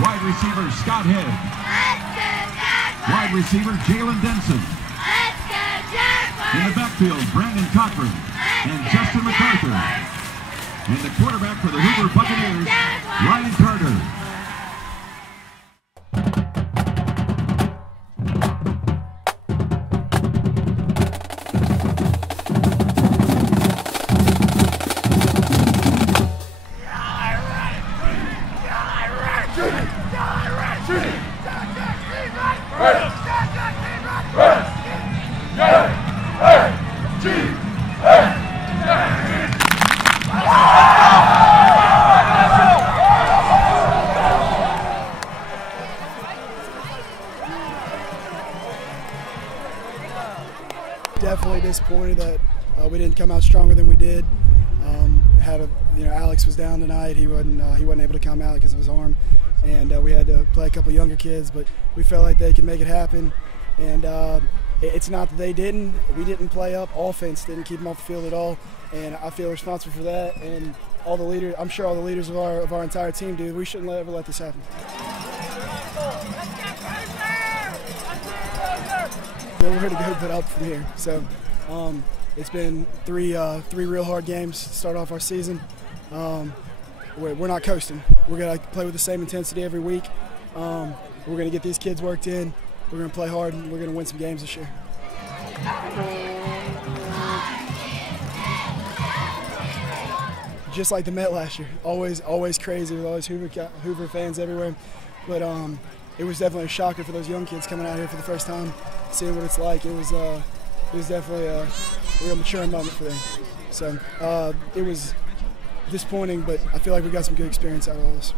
Wide receiver Scott Head. Wide receiver Jalen Denson. In the backfield, Brandon Cochran and Justin MacArthur. And the quarterback for the Hoover Buccaneers, Ryan Carter. Definitely disappointed that we didn't come out stronger than we did. Alex was down tonight. He wasn't able to come out because of his arm, and we had to play a couple younger kids. But we felt like they could make it happen. And it's not that they didn't. We didn't play up. Offense didn't keep them off the field at all, and I feel responsible for that. And all the leaders, I'm sure all the leaders of our entire team do. We shouldn't ever let this happen. Nowhere to go but up from here. So it's been three real hard games to start off our season. We're not coasting. We're going to play with the same intensity every week. We're going to get these kids worked in. We're going to play hard, and we're going to win some games this year. Just like the Met last year, always crazy with all those Hoover fans everywhere. But it was definitely a shocker for those young kids coming out here for the first time, seeing what it's like. It was definitely a real maturing moment for them. So it was disappointing, but I feel like we got some good experience out of all this.